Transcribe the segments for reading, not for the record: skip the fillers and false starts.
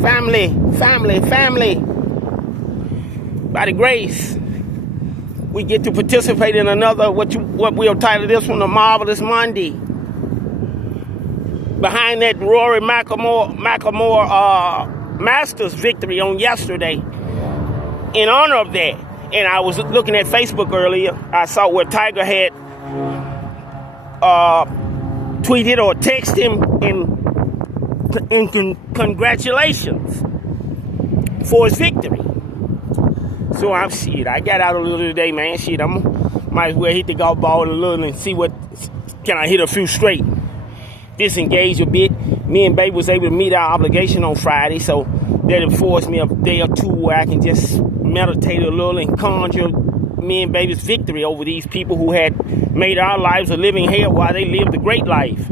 Family. By the grace, we get to participate in another, what we'll title this one, a Marvelous Monday. Behind that Rory McIlroy Masters victory on yesterday, in honor of that, and I was looking at Facebook earlier, I saw where Tiger had tweeted or texted him in congratulations for his victory. So I got out a little today, man. Might as well hit the golf ball a little and see can I hit a few straight. Disengage a bit. Me and Baby was able to meet our obligation on Friday, so that affords me a day or two where I can just meditate a little and conjure me and Baby's victory over these people who had made our lives a living hell while they lived a great life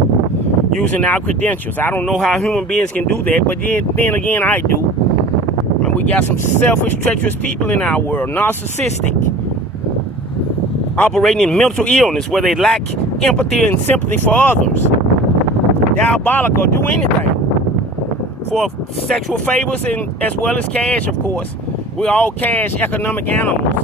using our credentials. I don't know how human beings can do that, but then again, I do. We got some selfish, treacherous people in our world, narcissistic, operating in mental illness where they lack empathy and sympathy for others. Diabolical, do anything for sexual favors and as well as cash, of course. We're all cash economic animals,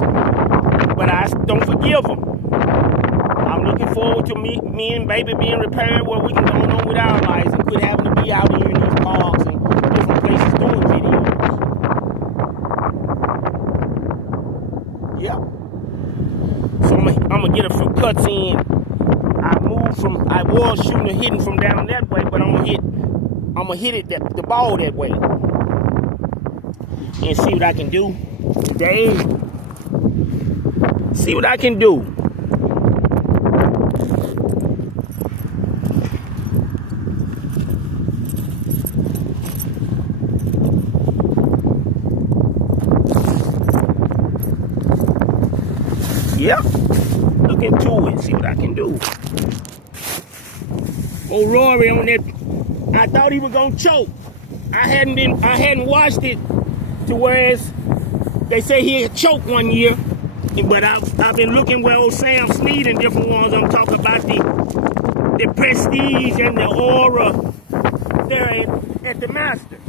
but I don't forgive them. I'm looking forward to me and Baby being repaired where we can go on with our lives and quit having to be out here in these parks and different places doing videos. Yeah. So I'm gonna get a few cuts in. I was shooting and hitting from down that way, but I'm gonna hit the ball that way. And see what I can do today. See what I can do. Yep. Look into it. See what I can do. Oh, Rory on that. I thought he was gonna choke. I hadn't watched it to whereas they say he had choked one year, but I've been looking where old Sam Snead and different ones. I'm talking about the prestige and the aura there at the Masters.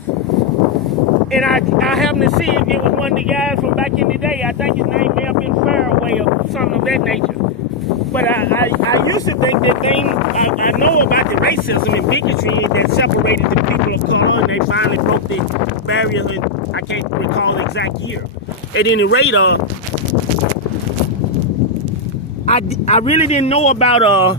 And I happened to see it. It was one of the guys from back in the day. I think his name may have been Fairway or something of that nature. But I used to think that I know about the racism and bigotry that separated the people of color, and they finally broke the barrier in, I can't recall the exact year. At any rate, I really didn't know about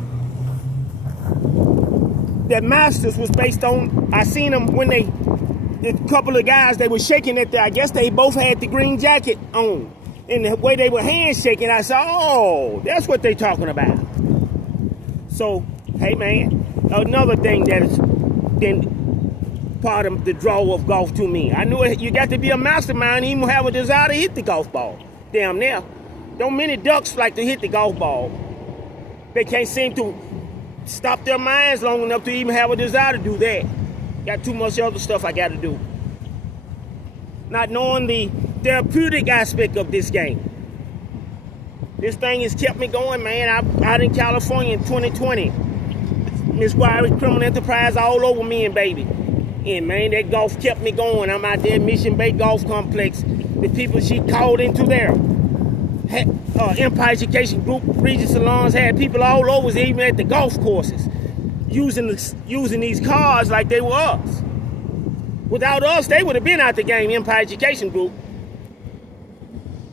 that Masters was based on, I seen them when the couple of guys, they were shaking at I guess they both had the green jacket on. And the way they were handshaking, I said, oh, that's what they talking about. So, hey, man, another thing that has been part of the draw of golf to me. I knew you got to be a mastermind, even have a desire to hit the golf ball. Damn near. Don't many ducks like to hit the golf ball. They can't seem to stop their minds long enough to even have a desire to do that. Got too much other stuff I got to do. Not knowing the therapeutic aspect of this game. This thing has kept me going, man. I'm out in California in 2020. Miss Wiry criminal enterprise all over me and Baby. And man, that golf kept me going. I'm out there at Mission Bay Golf Complex. The people she called into there. Empire Education Group, Regis Salons had people all over, even at the golf courses, using these cars like they were us. Without us, they would have been out the game. Empire Education Group,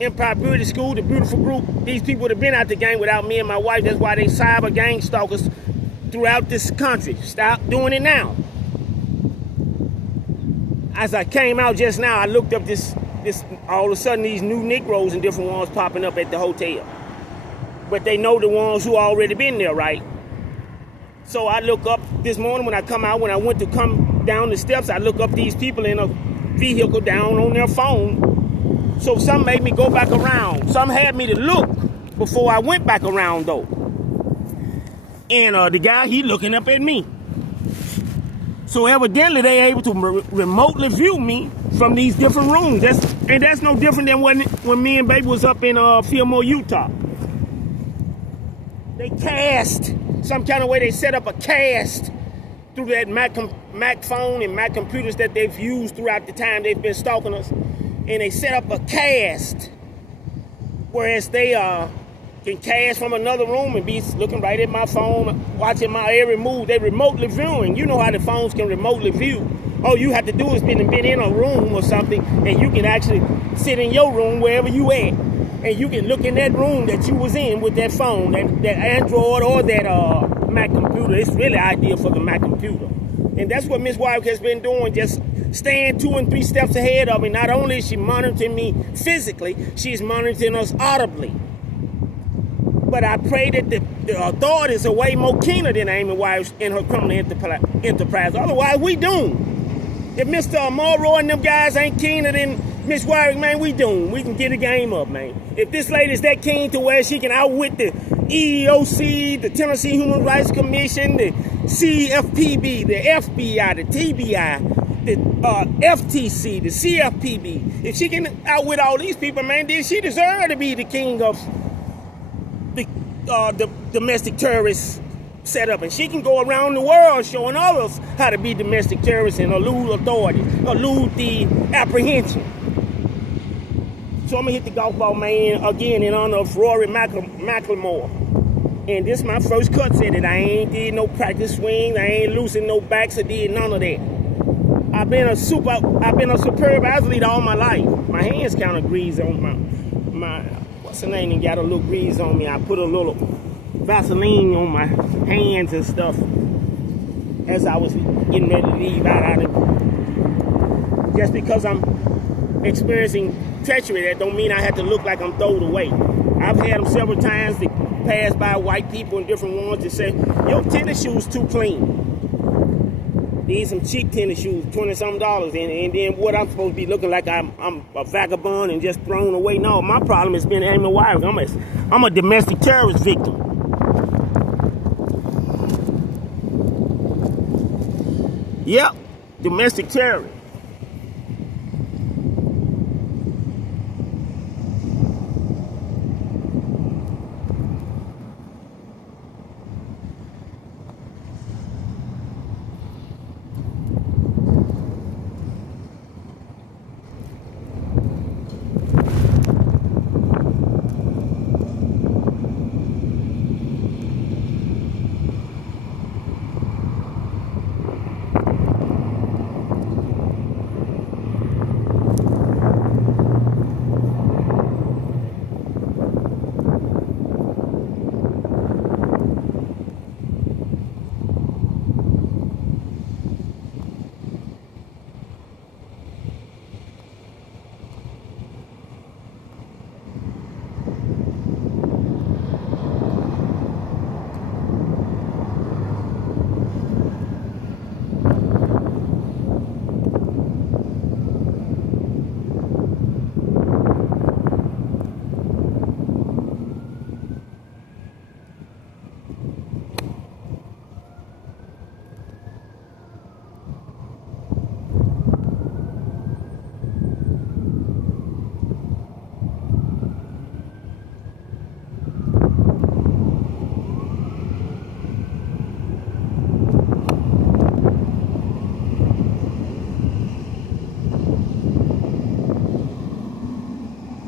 Empire Beauty School, the beautiful group. These people would have been out the game without me and my wife. That's why they cyber gang stalkers throughout this country. Stop doing it now. As I came out just now, I looked up this all of a sudden these new Negroes and different ones popping up at the hotel. But they know the ones who already been there, right? So I look up this morning when I come out, when I went to come down the steps, I look up these people in a vehicle down on their phone. So some made me go back around. Some had me to look before I went back around though. And the guy, he looking up at me. So evidently they able to remotely view me from these different rooms. That's no different than when me and Baby was up in Fillmore, Utah. They cast, some kind of way they set up a cast through that Mac phone and Mac computers that they've used throughout the time they've been stalking us. And they set up a cast, whereas they can cast from another room and be looking right at my phone, watching my every move. They remotely viewing. You know how the phones can remotely view. All you have to do is been in a room or something, and you can actually sit in your room wherever you at, and you can look in that room that you was in with that phone, that Android or that Mac computer. It's really ideal for the Mac computer. And that's what Miss Wyrick has been doing, just staying 2 and 3 steps ahead of me. Not only is she monitoring me physically, she's monitoring us audibly. But I pray that the authorities are way more keener than Amy Wyrick in her criminal enterprise. Otherwise, we doomed. If Mr. Morrow and them guys ain't keener than Miss Wyrick, man, we doomed. We can get the game up, man. If this lady's that keen to where she can outwit the EEOC, the Tennessee Human Rights Commission, the CFPB, the FBI, the TBI, the FTC, the CFPB, if she can outwit all these people, man, then she deserves to be the king of the domestic terrorist setup, and she can go around the world showing others how to be domestic terrorists and elude authorities, elude the apprehension. So I'm gonna hit the golf ball, man, again in honor of Rory McIlmore. And this my first cut at it. I ain't did no practice swing. I ain't loosened no backs. I did none of that. I've been a superb athlete all my life. My hands kind of grease on my what's the name? Got a little grease on me. I put a little Vaseline on my hands and stuff as I was getting ready to leave out of it. Just because I'm experiencing treachery, that don't mean I have to look like I'm thrown away. I've had them several times to pass by white people and different ones that say, your tennis shoes too clean. These some cheap tennis shoes, $20-something, and then what I'm supposed to be looking like I'm a vagabond and just thrown away. No, my problem has been Amy Wyrick. I'm a domestic terrorist victim. Yep, domestic terrorist.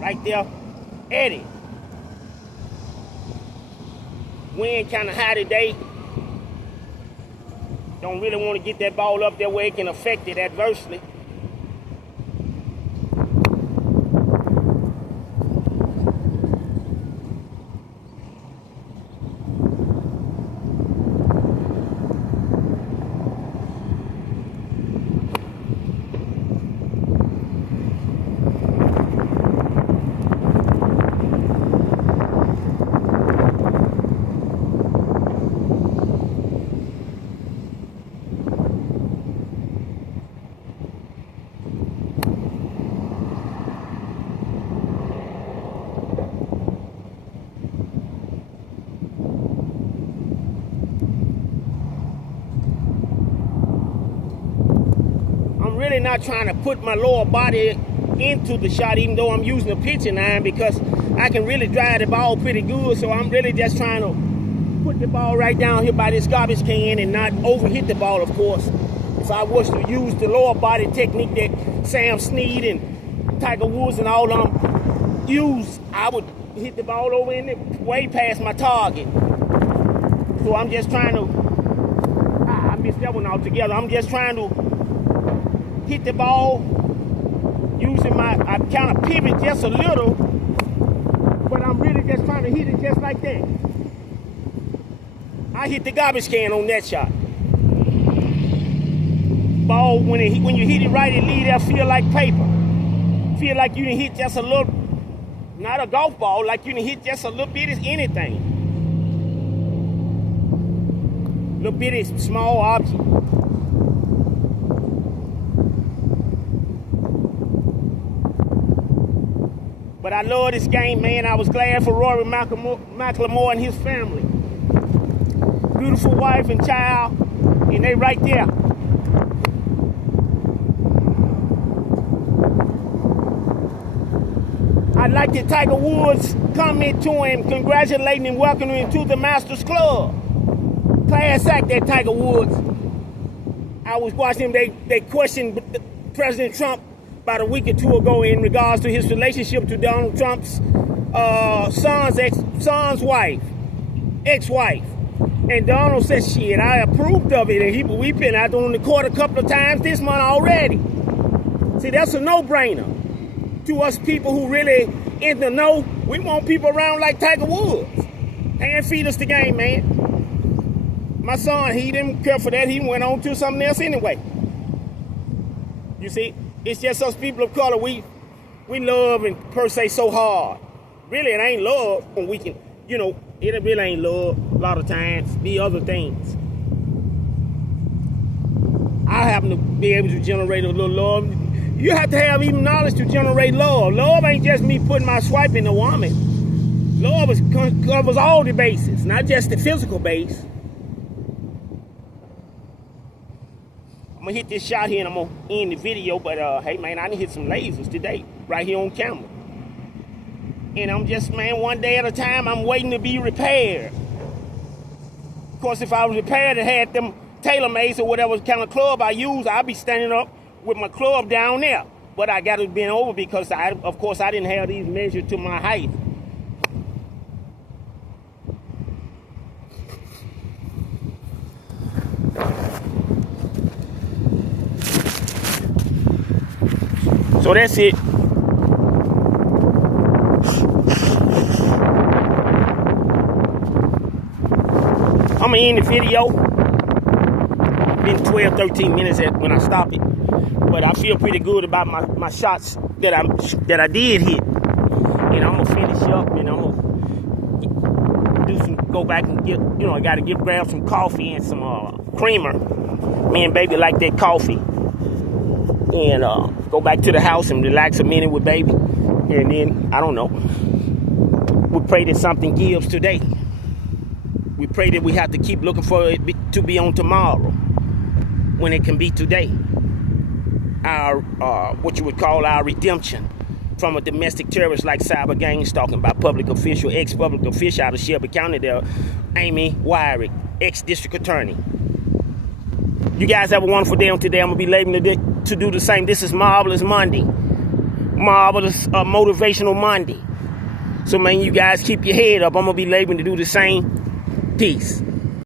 Right there, Eddie. Wind kind of high today. Don't really want to get that ball up there where it can affect it adversely. Really not trying to put my lower body into the shot, even though I'm using a pitching iron, because I can really drive the ball pretty good. So I'm really just trying to put the ball right down here by this garbage can and not overhit the ball, of course. If I was to use the lower body technique that Sam Snead and Tiger Woods and all of them use, I would hit the ball over in it way past my target. So I'm just trying to, I missed that one altogether. I'm just trying to hit the ball using I kind of pivot just a little, but I'm really just trying to hit it just like that. I hit the garbage can on that shot. Ball, when you hit it right, it leave there feel like paper. Feel like you done hit just a little, not a golf ball, like you done hit just a little bit of anything. Little bitty small object. But I love this game, man. I was glad for Rory McIlroy and his family. Beautiful wife and child, and they right there. I'd like to Tiger Woods comment to him, congratulating and welcoming him to the Masters Club. Class act, that Tiger Woods. I was watching them, they questioned President Trump about a week or two ago in regards to his relationship to Donald Trump's son's wife, ex-wife. And Donald said, shit, I approved of it. And we've been out on the court a couple of times this month already. See, that's a no-brainer. To us people who really in the know, we want people around like Tiger Woods. Hand feed us the game, man. My son, he didn't care for that. He went on to something else anyway. You see, it's just us people of color, we love and per se so hard. Really, it ain't love when we can, you know, it really ain't love a lot of times. Be other things. I happen to be able to generate a little love. You have to have even knowledge to generate love. Love ain't just me putting my swipe in a woman. Love covers all the bases, not just the physical base. I'm gonna hit this shot here and I'm gonna end the video, but hey man, I done hit some lasers today, right here on camera. And I'm just, man, one day at a time, I'm waiting to be repaired. Of course, if I was repaired and had them tailor-mades or whatever kind of club I use, I'd be standing up with my club down there. But I got to bend over because, of course, I didn't have these measured to my height. So that's it. I'm gonna end the video. Been 12, 13 minutes when I stopped it. But I feel pretty good about my shots that I did hit. And I'm gonna finish up and I'm gonna go back and get, you know, I gotta grab some coffee and some creamer. Me and baby like that coffee. And go back to the house and relax a minute with baby. And then, I don't know. We pray that something gives today. We pray that we have to keep looking for it to be on tomorrow when it can be today. Our, what you would call our redemption from a domestic terrorist like cyber gang stalking by public official, ex-public official out of Shelby County there, Amy Wyrick, ex-district attorney. You guys have a wonderful day on today. I'm going to be labeling to do the same. This is Marvelous Monday. Marvelous Motivational Monday. So, man, you guys keep your head up. I'm going to be labeling to do the same. Peace.